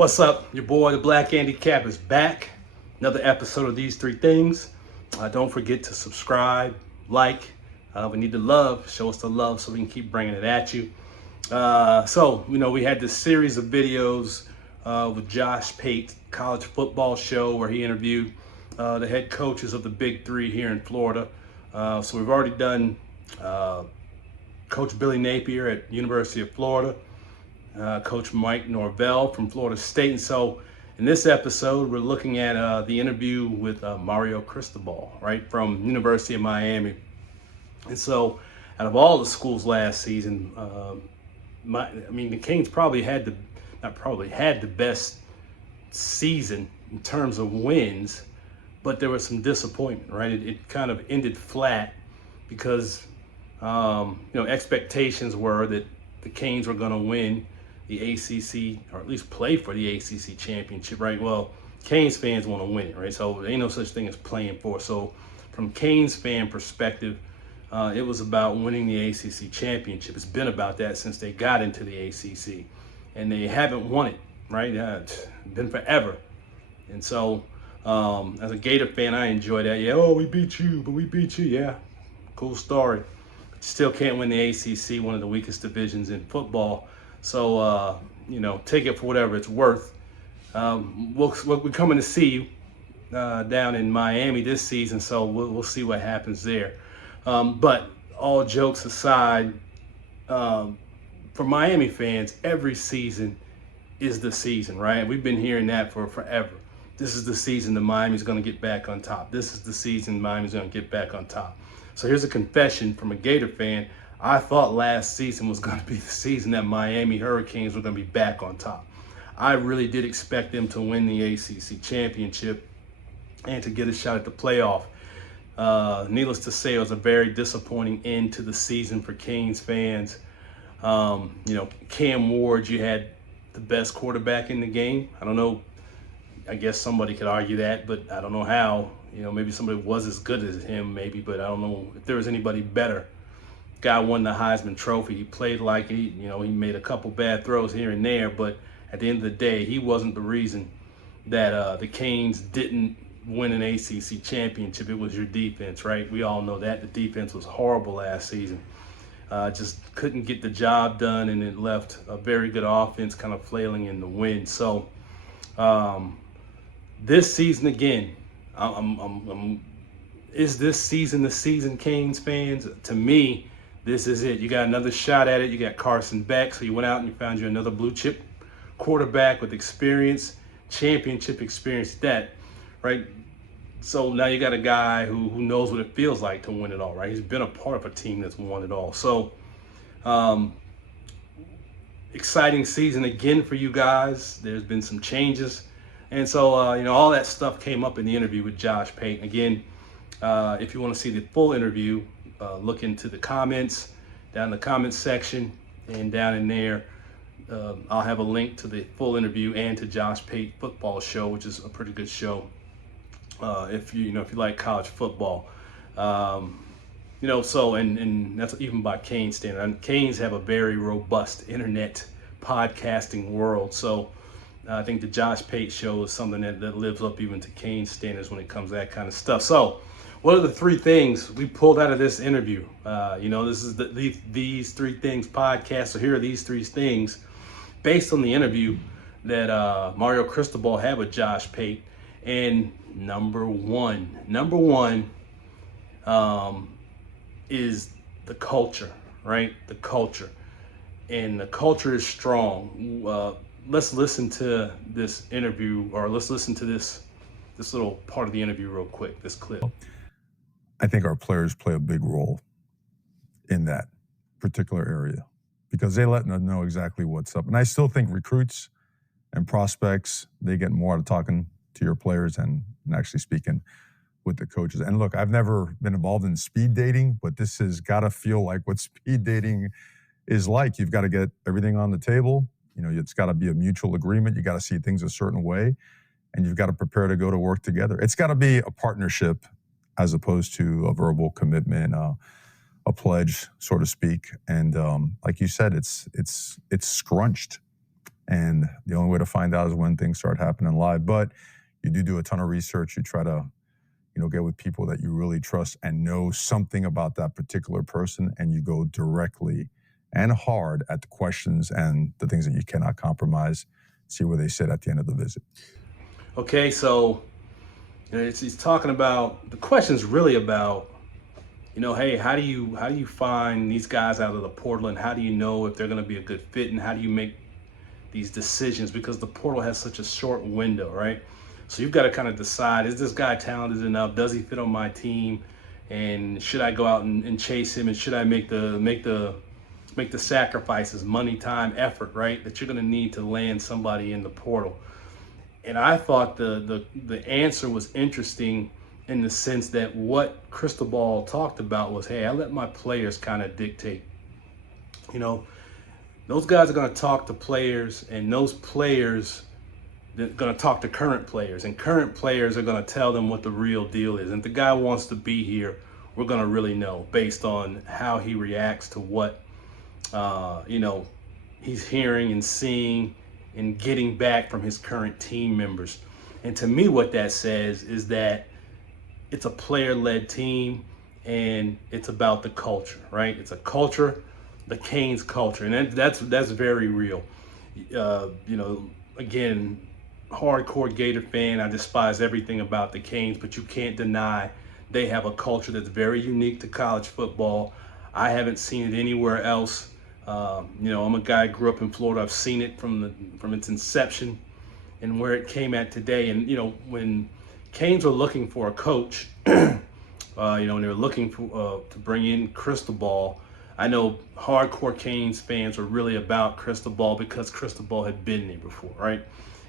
What's up? Your boy, the Black Andy Cap, is back. Another episode of These Three Things. Don't forget to subscribe, like. We need the love. Show us the love so we can keep bringing it at you. We had this series of videos with Josh Pate College Football Show where he interviewed the head coaches of the Big Three here in Florida. So we've already done Coach Billy Napier at University of Florida, Coach Mike Norvell from Florida State. And so in this episode, we're looking at the interview with Mario Cristobal, right, from University of Miami. And so out of all the schools last season, the Canes probably had the best season in terms of wins, but there was some disappointment, right? It kind of ended flat because, expectations were that the Canes were going to win the ACC, or at least play for the ACC championship, right? Well, Canes fans want to win it, right? So there ain't no such thing as playing for. So from Canes fan perspective, it was about winning the ACC championship. It's been about that since they got into the ACC, and they haven't won it, right? It's been forever. And so as a Gator fan, I enjoy that. Yeah, we beat you, but we beat you. Yeah, cool story. But still can't win the ACC, one of the weakest divisions in football. So, take it for whatever it's worth. We're coming to see you down in Miami this season, so we'll see what happens there. But all jokes aside, for Miami fans, every season is the season, right? We've been hearing that for forever. This is the season that Miami's going to get back on top. This is the season Miami's going to get back on top. So here's a confession from a Gator fan. I thought last season was going to be the season that Miami Hurricanes were going to be back on top. I really did expect them to win the ACC championship and to get a shot at the playoff. Needless to say, it was a very disappointing end to the season for Canes fans. Cam Ward, you had the best quarterback in the game. I don't know. I guess somebody could argue that, but I don't know how. Maybe somebody was as good as him, maybe, but I don't know if there was anybody better. Guy won the Heisman Trophy. He played like he made a couple bad throws here and there, but at the end of the day, he wasn't the reason that the Canes didn't win an ACC championship. It was your defense, right? We all know that. The defense was horrible last season. Just couldn't get the job done, and it left a very good offense kind of flailing in the wind. So this season again, is this season the season, Canes fans? To me, this is it. You got another shot at it. You got Carson Beck, so you went out and you found you another blue chip quarterback with experience, championship experience, right? So now you got a guy who knows what it feels like to win it all, right? He's been a part of a team that's won it all. So exciting season again for you guys. There's been some changes. And so, all that stuff came up in the interview with Josh Pate. Again, if you want to see the full interview, look into the comments, down in the comments section, and down in there, I'll have a link to the full interview and to Josh Pate Football Show, which is a pretty good show. If you like college football, and that's even by Canes standard. And Canes have a very robust internet podcasting world. So I think the Josh Pate Show is something that lives up even to Canes standards when it comes to that kind of stuff. So what are the three things we pulled out of this interview? This is These Three Things podcast. So here are these three things based on the interview that Mario Cristobal had with Josh Pate. And number one is the culture, right? The culture. And the culture is strong. Let's listen to this interview, or let's listen to this little part of the interview real quick, this clip. I think our players play a big role in that particular area because they let them know exactly what's up. And I still think recruits and prospects, they get more out of talking to your players and actually speaking with the coaches. And look, I've never been involved in speed dating, but this has got to feel like what speed dating is like. You've got to get everything on the table. It's got to be a mutual agreement. You got to see things a certain way, and you've got to prepare to go to work together. It's got to be a partnership as opposed to a verbal commitment, a pledge, so to speak. And like you said, it's scrunched. And the only way to find out is when things start happening live. But you do a ton of research. You try to, get with people that you really trust and know something about that particular person, and you go directly and hard at the questions and the things that you cannot compromise. See where they sit at the end of the visit. Okay, so he's talking about, the question's really about, hey, how do you find these guys out of the portal, and how do you know if they're going to be a good fit, and how do you make these decisions, because the portal has such a short window, right? So you've got to kind of decide, is this guy talented enough? Does he fit on my team? And should I go out and chase him? And should I make the sacrifices, money, time, effort, right, that you're going to need to land somebody in the portal? And I thought the answer was interesting in the sense that what Cristobal talked about was, hey, I let my players kind of dictate. Those guys are going to talk to players, and those players are going to talk to current players, and current players are going to tell them what the real deal is. And if the guy wants to be here, we're going to really know based on how he reacts to what, he's hearing and seeing and getting back from his current team members. And to me, what that says is that it's a player-led team, and it's about the culture, right? It's a culture, the Canes culture, and that's very real. Again, hardcore Gator fan, I despise everything about the Canes, but you can't deny they have a culture that's very unique to college football. I haven't seen it anywhere else. I'm a guy who grew up in Florida. I've seen it from its inception and where it came at today. And when Canes were looking for a coach, and they were looking for to bring in Cristobal, I know hardcore Canes fans were really about Cristobal because Cristobal had been there before, right?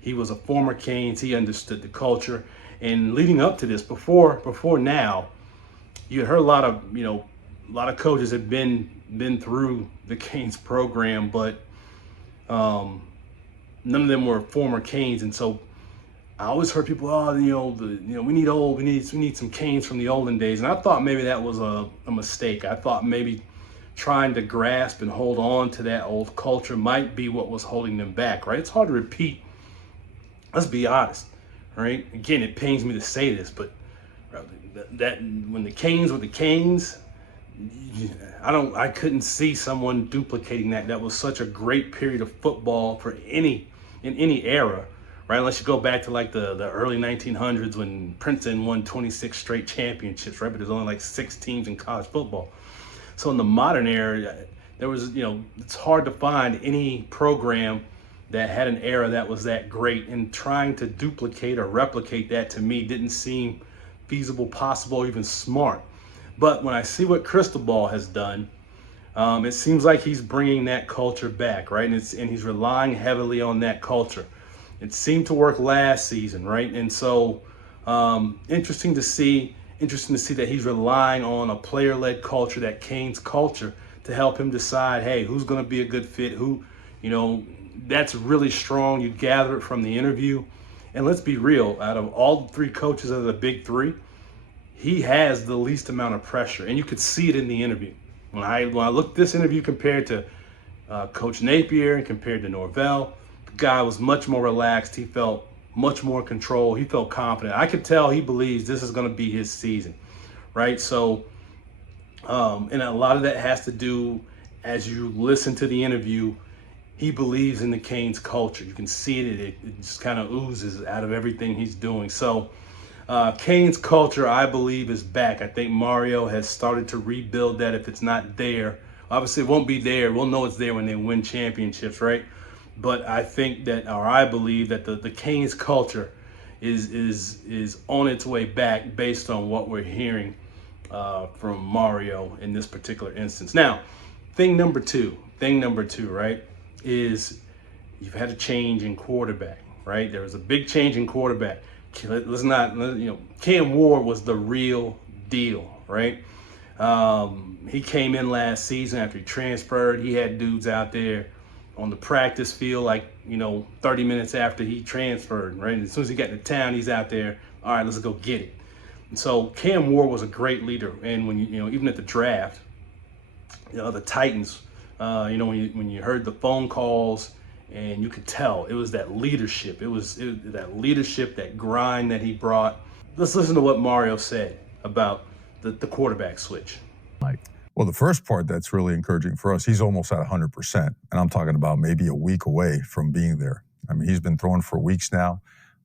He was a former Canes. He understood the culture. And leading up to this, before now, you heard a lot of coaches had been through the Canes program, but none of them were former Canes. And so I always heard people, we need some Canes from the olden days. And I thought maybe that was a mistake. I thought maybe trying to grasp and hold on to that old culture might be what was holding them back, right? It's hard to repeat. Let's be honest, right? Again, it pains me to say this, but that when the Canes were the Canes, I couldn't see someone duplicating that. That was such a great period of football in any era, right? Unless you go back to like the early 1900s when Princeton won 26 straight championships, right? But there's only like 6 teams in college football. So in the modern era, there was, it's hard to find any program that had an era that was that great, and trying to duplicate or replicate that to me didn't seem feasible, possible, even smart. But when I see what Cristobal has done, it seems like he's bringing that culture back, right? And he's relying heavily on that culture. It seemed to work last season, right? And so interesting to see that he's relying on a player-led culture, that Canes culture, to help him decide, hey, who's going to be a good fit, who, that's really strong. You gather it from the interview. And let's be real, out of all the 3 coaches of the big 3, he has the least amount of pressure. And you could see it in the interview. When I looked at this interview compared to Coach Napier and compared to Norvell, the guy was much more relaxed. He felt much more control. He felt confident. I could tell he believes this is going to be his season, right? So, and a lot of that has to do, as you listen to the interview, he believes in the Canes culture. You can see it. It just kind of oozes out of everything he's doing. So Canes culture, I believe, is back. I think Mario has started to rebuild that. If it's not there, obviously it won't be there. We'll know it's there when they win championships, right? But I think that, or I believe that the Canes culture is on its way back based on what we're hearing from Mario in this particular instance. Now, thing number two, right, is you've had a change in quarterback, right? There was a big change in quarterback. Let's not, Cam Ward was the real deal, right? He came in last season after he transferred. He had dudes out there on the practice field, 30 minutes after he transferred, right? As soon as he got to town, he's out there. All right, let's go get it. And so Cam Ward was a great leader. And when even at the draft, the Titans, when you heard the phone calls And you could tell it was that leadership. It was that leadership, that grind that he brought. Let's listen to what Mario said about the quarterback switch. Well, the first part that's really encouraging for us, he's almost at 100%. And I'm talking about maybe a week away from being there. I mean, he's been throwing for weeks now.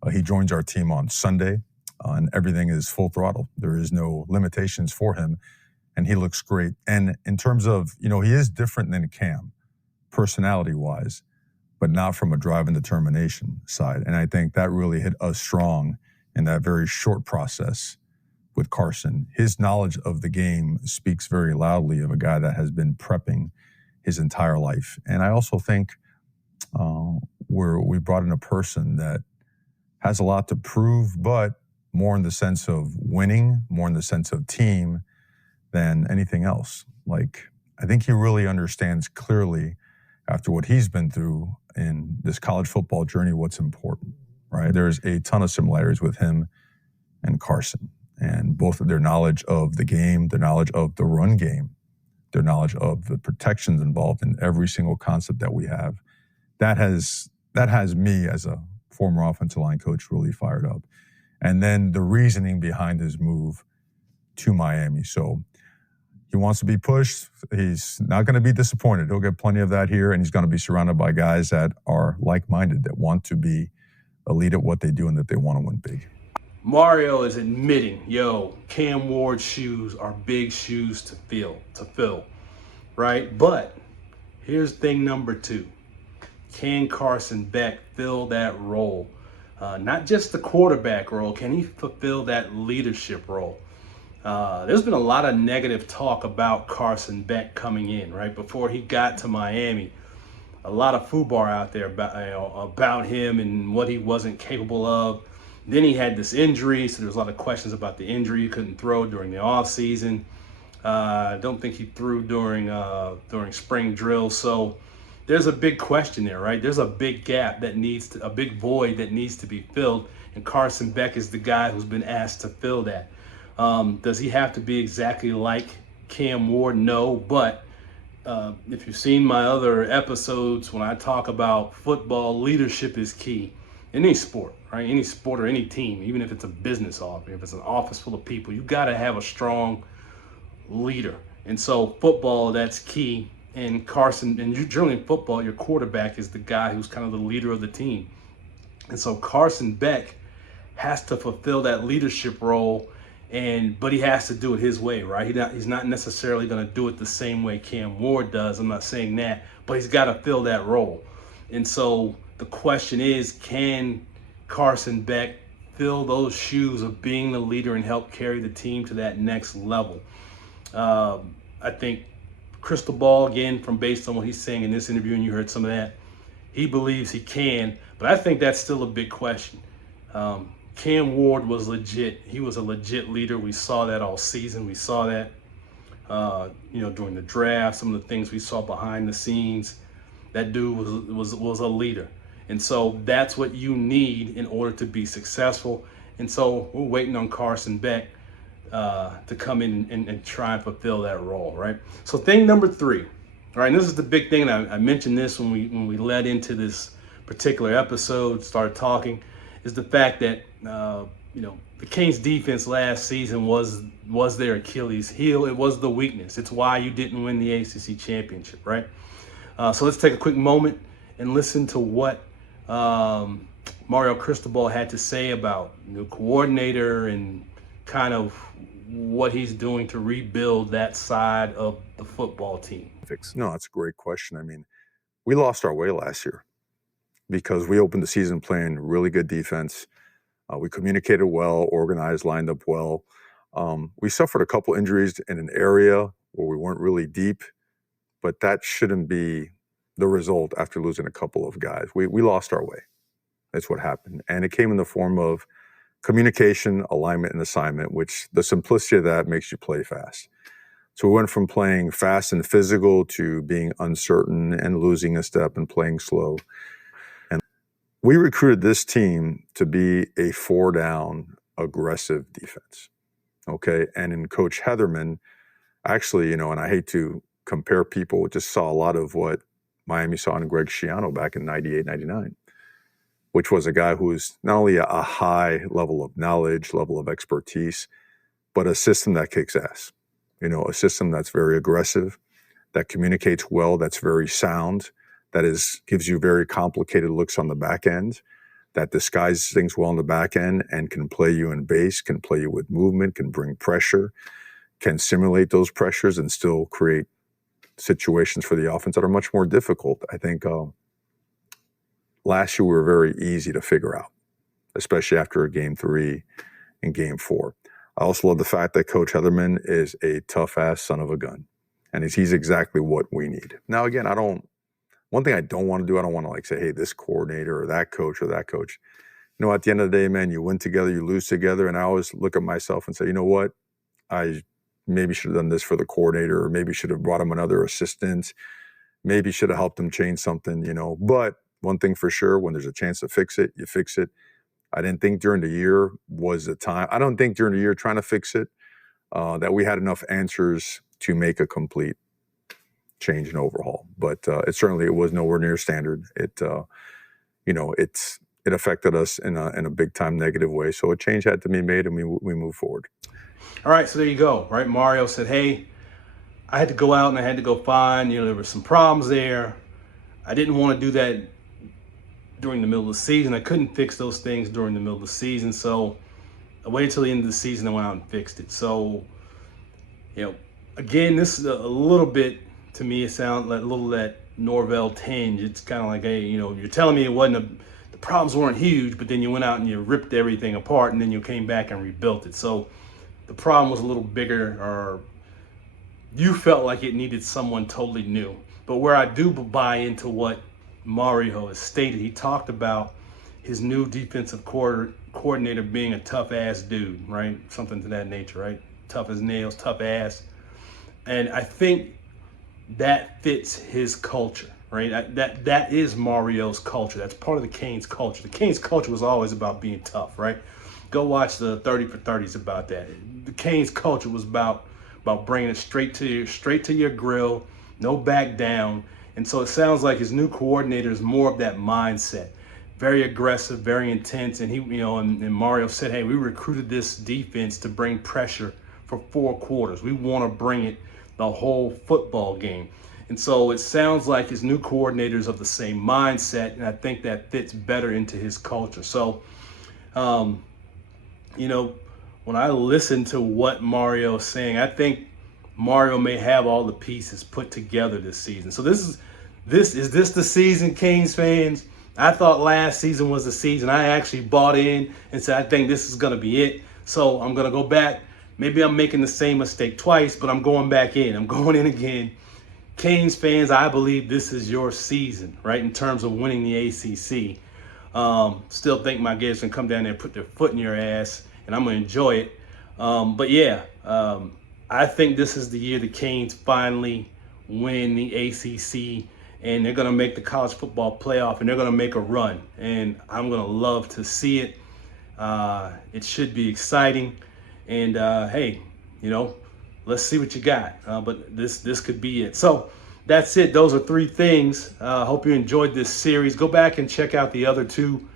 He joins our team on Sunday, and everything is full throttle. There is no limitations for him, and he looks great. And in terms of, he is different than Cam, personality-wise, but not from a drive and determination side. And I think that really hit us strong in that very short process with Carson. His knowledge of the game speaks very loudly of a guy that has been prepping his entire life. And I also think we brought in a person that has a lot to prove, but more in the sense of winning, more in the sense of team than anything else. I think he really understands clearly, after what he's been through in this college football journey, what's important, right? There's a ton of similarities with him and Carson, and both of their knowledge of the game, their knowledge of the run game, their knowledge of the protections involved in every single concept that we have. That has me as a former offensive line coach really fired up. And then the reasoning behind his move to Miami. So he wants to be pushed. He's not going to be disappointed. He'll get plenty of that here, and he's going to be surrounded by guys that are like-minded, that want to be elite at what they do and that they want to win big. Mario is admitting, Cam Ward's shoes are big shoes to fill, right? But here's thing number 2. Can Carson Beck fill that role? Not just the quarterback role, can he fulfill that leadership role? There's been a lot of negative talk about Carson Beck coming in, right? Before he got to Miami, a lot of FUBAR out there about him and what he wasn't capable of. Then he had this injury, so there's a lot of questions about the injury. He couldn't throw during the off season. I don't think he threw during spring drill. So there's a big question there, right? There's a big gap a big void that needs to be filled, and Carson Beck is the guy who's been asked to fill that. Does he have to be exactly like Cam Ward? No, but if you've seen my other episodes, when I talk about football, leadership is key. In any sport, right? Any sport or any team, even if it's a business office, if it's an office full of people, you got to have a strong leader. And so football, that's key. And Carson, and generally in football, your quarterback is the guy who's kind of the leader of the team. And so Carson Beck has to fulfill that leadership role, but he has to do it his way, right? He's not necessarily going to do it the same way Cam Ward does. I'm not saying that, but he's got to fill that role. And so the question is, can Carson Beck fill those shoes of being the leader and help carry the team to that next level? I think Cristobal, again, based on what he's saying in this interview, and you heard some of that, he believes he can, but I think that's still a big question. Cam Ward was legit. He was a legit leader. We saw that all season. We saw that, during the draft, some of the things we saw behind the scenes. That dude was a leader. And so that's what you need in order to be successful. And so we're waiting on Carson Beck to come in and try and fulfill that role, right? So thing number 3, all right, and this is the big thing, and I mentioned this when we led into this particular episode, started talking, is the fact that the Canes defense last season was their Achilles heel. It was the weakness. It's why you didn't win the ACC championship, right? So let's take a quick moment and listen to what Mario Cristobal had to say about the coordinator and kind of what he's doing to rebuild that side of the football team. No, that's a great question. I mean, we lost our way last year because we opened the season playing really good defense. We communicated well, organized, lined up well. We suffered a couple injuries in an area where we weren't really deep, but that shouldn't be the result after losing a couple of guys. We lost our way. That's what happened. And it came in the form of communication, alignment, and assignment, which the simplicity of that makes you play fast. So we went from playing fast and physical to being uncertain and losing a step and playing slow. And we recruited this team to be a 4-down aggressive defense. Okay. And in Coach Heatherman, actually, and I hate to compare people, just saw a lot of what Miami saw in Greg Schiano back in 98, 99, which was a guy who was not only a high level of knowledge, level of expertise, but a system that kicks ass. You know, a system that's very aggressive, that communicates well, that's very sound, gives you very complicated looks on the back end, that disguises things well on the back end and can play you in base, can play you with movement, can bring pressure, can simulate those pressures and still create situations for the offense that are much more difficult. I think last year we were very easy to figure out, especially after Game 3 and Game 4. I also love the fact that Coach Heatherman is a tough-ass son of a gun, and he's exactly what we need. Now, again, one thing I don't want to do, I don't want to say, hey, this coordinator or that coach or that coach. You know, at the end of the day, man, you win together, you lose together, and I always look at myself and say, you know what, I maybe should have done this for the coordinator, or maybe should have brought him another assistant, maybe should have helped him change something, you know. But one thing for sure, when there's a chance to fix it, you fix it. I didn't think during the year was the time. I don't think during the year trying to fix it that we had enough answers to make a complete change and overhaul. But it was nowhere near standard. It affected us in a big time negative way. So a change had to be made, and we move forward. All right, so there you go, right? Mario said, hey, I had to go out and I had to go find, there were some problems there. I didn't want to do that during the middle of the season. I couldn't fix those things during the middle of the season. So I waited till the end of the season and went out and fixed it. So, again, this is a little bit, to me, it sounds like a little that Norvell tinge. It's kind of like, hey, you're telling me the problems weren't huge, but then you went out and you ripped everything apart and then you came back and rebuilt it. So the problem was a little bigger, or you felt like it needed someone totally new. But where I do buy into what Mario has stated, he talked about his new defensive coordinator being a tough-ass dude, right? Something to that nature, right? Tough as nails, tough ass. And I think that fits his culture, right? That is Mario's culture. That's part of the Canes culture. The Canes culture was always about being tough, right? Go watch the 30 for 30s about that. The Canes culture was about bringing it straight to your grill, no back down. And so it sounds like his new coordinator is more of that mindset, very aggressive, very intense. And and Mario said, hey, we recruited this defense to bring pressure for 4 quarters. We want to bring it the whole football game. And so it sounds like his new coordinator is of the same mindset, and I think that fits better into his culture. So, when I listen to what Mario is saying, I think Mario may have all the pieces put together this season. So is this the season, Canes fans? I thought last season was the season. I actually bought in and said, I think this is going to be it. So I'm going to go back. Maybe I'm making the same mistake twice, but I'm going back in. I'm going in again. Canes fans, I believe this is your season, right, in terms of winning the ACC. Still think my Gators can come down there and put their foot in your ass, and I'm going to enjoy it. I think this is the year the Canes finally win the ACC, and they're going to make the college football playoff, and they're going to make a run. And I'm going to love to see it. It should be exciting. And, hey, let's see what you got. But this could be it. So that's it. Those are 3 things. Hope you enjoyed this series. Go back and check out the other 2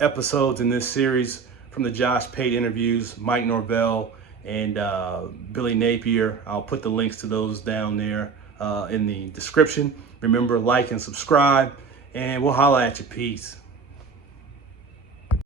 episodes in this series from the Josh Pate interviews, Mike Norvell and Billy Napier. I'll put the links to those down there in the description. Remember, like and subscribe, and we'll holla at you. Peace.